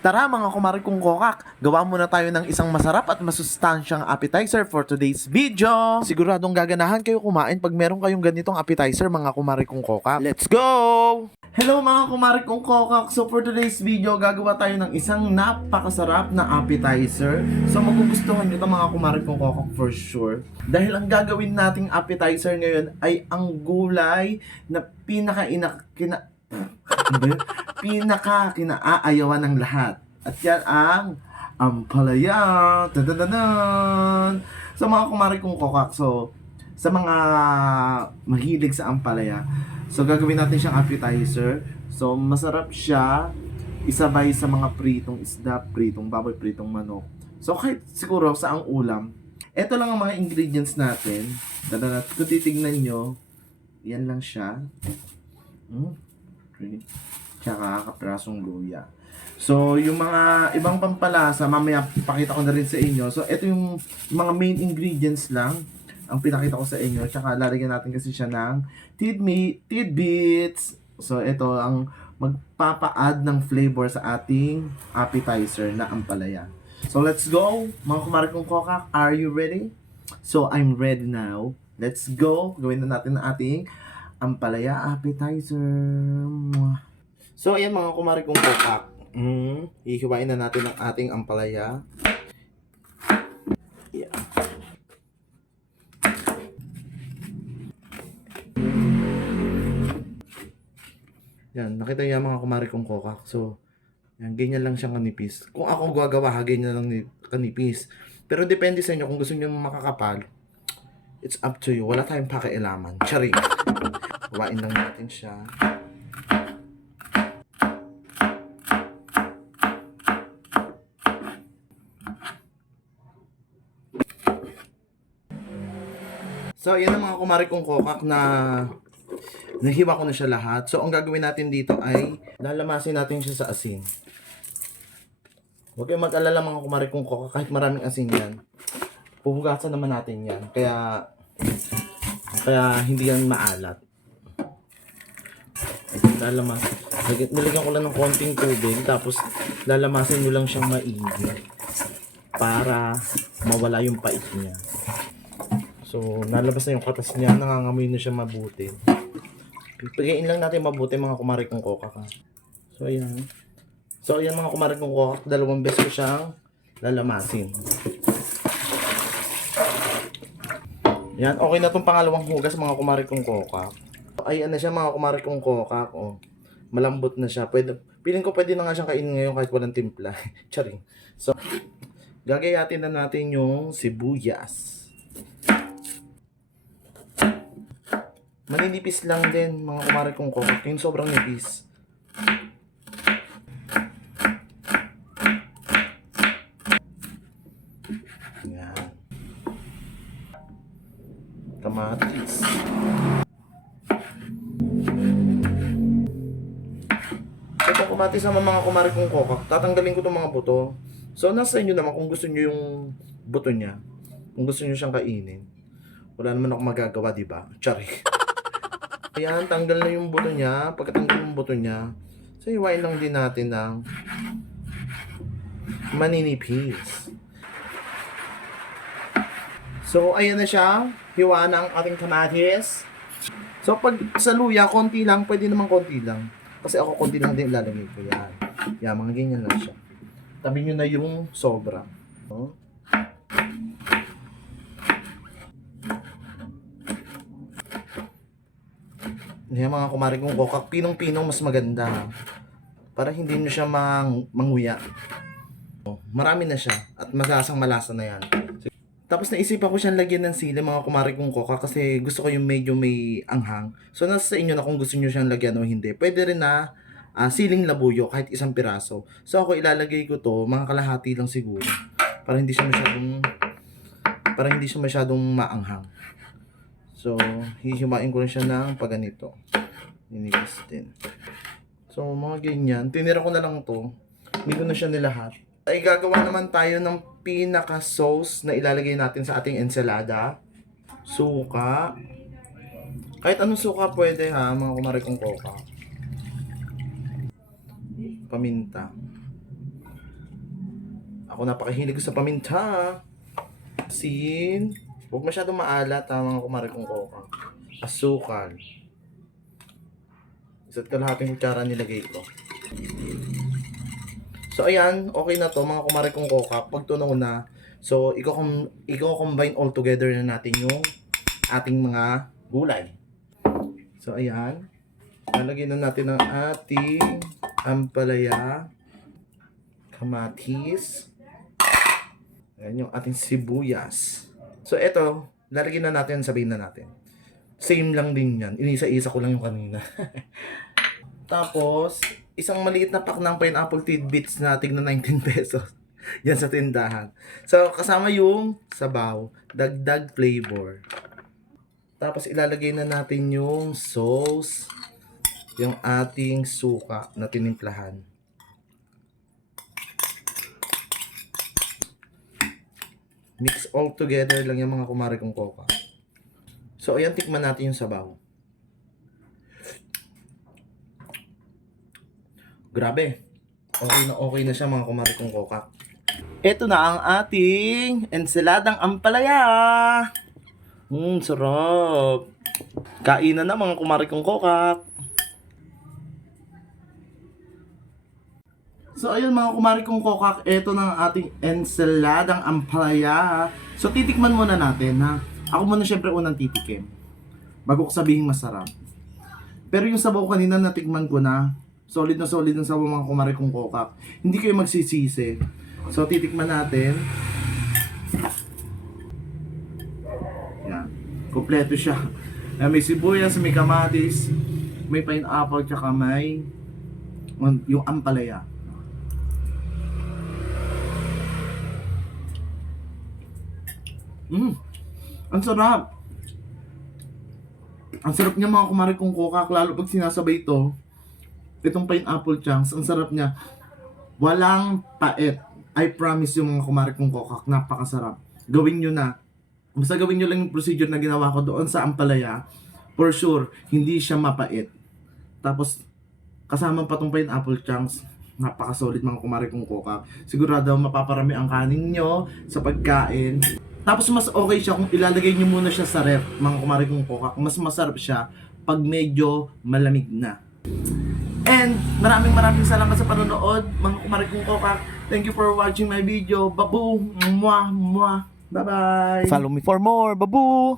Tara mga kumari kong kokak, gawa muna tayo ng isang masarap at masustansyang appetizer for today's video. Siguradong gaganahan kayo kumain pag meron kayong ganitong appetizer mga kumari kong kokak. Let's go! Hello mga kumari kong kokak! So for today's video, gagawa tayo ng isang napakasarap na appetizer. So magugustuhan nyo ito mga kumari kong kokak for sure. Dahil ang gagawin nating appetizer ngayon ay ang gulay na pinaka-kinaayawan ng lahat. At yan ang ampalaya. Tadadadan! So mga kumari kong kokak, so sa mga mahilig sa ampalaya, so gagawin natin siyang appetizer. So masarap siya isabay sa mga pritong isda, pritong baboy, pritong manok. So kahit siguro sa ang ulam, eto lang ang mga ingredients natin. Tadadadan! Kung titignan nyo, yan lang siya. Tsaka kaprasong luya. So, yung mga ibang pampalasa, mamaya pakita ko na rin sa inyo. So, ito yung mga main ingredients lang ang pinakita ko sa inyo. Tsaka lalagyan natin kasi siya ng tidbits. So, ito ang magpapa-add ng flavor sa ating appetizer na ampalaya. So, let's go! Mga kumari kong kokak, are you ready? So, I'm ready now. Let's go! Gawin na natin ang ating ampalaya appetizer. So, ayan mga kumari kong kokak. Ihiwain na natin ang ating ampalaya. Yeah. Yan, nakita niya mga kumari kong kokak. So, yan, ganyan lang siyang kanipis. Kung ako gagawa, ganyan lang kanipis. Pero depende sa inyo kung gusto niyo makakapal. It's up to you. Wala tayong pakialaman. Charing. Hiwain lang natin siya. So, yan ang mga kumari kong kokak na nahiwa ko na siya lahat. So, ang gagawin natin dito ay lalamasin natin siya sa asin. Huwag kayong mag-alala mga kumari kong kokak kahit maraming asin yan. Puhugasan naman natin yan. Kaya hindi yan maalat. Lalamasin. Nilagyan ko lang ng konting tubig. Tapos, lalamasin nyo lang siyang maigi. Para mawala yung pait niya. So, nalabas na yung katas niya, nangangamoy na siya mabuti. Pipagayin lang natin mabuti mga kumari kong kokak. So, ayan. So, ayan mga kumari kong kokak, 2 beses ko siyang lalamasin. Yan, okay na itong pangalawang hugas mga kumari kong kokak. Ayan na siya mga kumari kong kokak. Oh. Malambot na siya. Piling ko pwede na nga siyang kainin ngayon kahit walang timpla. Charing. So, gagayatin na natin yung sibuyas. Maninipis lang din mga kumari kong kokak. Yung sobrang nipis. Yan. Kamatis. Ito kamatis naman mga kumari kong kokak. Tatanggalin ko itong mga buto. So nasa inyo naman kung gusto nyo yung buto niya. Kung gusto nyo siyang kainin. Wala naman ako magagawa, diba? Charing. Ayan, tanggal na yung buto niya. Pagkatanggal yung buto niya, so hiwain lang din natin ng maninipis. So, ayan na siya. Hiwa na ang ating kamatis. So, pag sa luya, konti lang. Pwede naman konti lang. Kasi ako konti lang din ilalagay ko. Yan. Yan, mga ganyan lang siya. Tabi nyo na yung sobra. So, yan mga kumari kong kokak, pinong-pinong mas maganda. Para hindi nyo siya manguya. Marami na siya. At malasang malasa na yan. Tapos naisipan ko siyang lagyan ng sili mga kumari kong kokak kasi gusto ko yung medyo may anghang. So nasa sa inyo na kung gusto nyo siyang lagyan o hindi. Pwede rin na siling labuyo kahit isang piraso. So ako ilalagay ko to mga kalahati lang siguro. Para hindi siya masyadong maanghang. So, hihimain ko na siya ng paganito. Ninigis din. So, mga ganyan. Tinira ko na lang to. Hindi ko na siya nilahat. Ay, gagawa naman tayo ng pinaka-sauce na ilalagay natin sa ating ensalada. Suka. Kahit anong suka pwede ha, mga kumari kong koka. Paminta. Ako napakahilig ko sa paminta. Asin. Huwag masyadong maalat ha, mga kumare kong kokak. Asukal. Isa't kalahating kutsara nilagay ko. So ayan, okay na to mga kumare kong kokak. Pag tunaw na, so i-combine all together na natin yung ating mga gulay. So ayan, lalagyan na natin ang ating ampalaya, kamatis, ayan yung ating sibuyas. So eto, lalagyan na natin, sabihin na natin. Same lang din yan, inisa-isa ko lang yung kanina. Tapos, isang maliit na pack ng pineapple tidbits natin na 19 pesos. Yan sa tindahan. So, kasama yung sabaw, dagdag flavor. Tapos, ilalagay na natin yung sauce, yung ating suka na tinimplahan. Mix all together lang yung mga kumare kong coca. So, ayan, tikman natin yung sabaw. Grabe. Okay na siya mga kumare kong coca. Ito na ang ating ensaladang ampalaya. Sarap. Kainan na mga kumare kong coca. So ayun mga kumare kong kokak, ito na ang ating ensaladang ampalaya. So titikman muna natin ha. Ako muna syempre unang titikim. Bago ko sabihin masarap. Pero yung sabaw kanina natikman ko na. Solid ang sabaw mga kumare kong kokak. Hindi kayo magsisisi. So titikman natin. Yan. Kompleto siya. May sibuyas, may kamatis, may pineapple, tsaka may yung ampalaya. Ang sarap. Ang sarap niya mga kumare kong kokak, lalo pag sinasabay ito, itong pineapple chunks, ang sarap niya. Walang pait. I promise yung mga kumare kong kokak, napakasarap. Gawin nyo na. Basta gawin nyo lang yung procedure na ginawa ko doon sa ampalaya. For sure, hindi siya mapait. Tapos, kasama pa tong pineapple chunks, napakasolid mga kumare kong kokak. Sigurado mapaparami ang kanin nyo sa pagkain. Tapos mas okay siya kung ilalagay nyo muna siya sa ref, mga kumare kong kokak. Mas masarap siya pag medyo malamig na. And maraming salamat sa panonood, mga kumare kong kokak. Thank you for watching my video. Babu! Mwah! Mwah! Bye-bye! Follow me for more! Babu!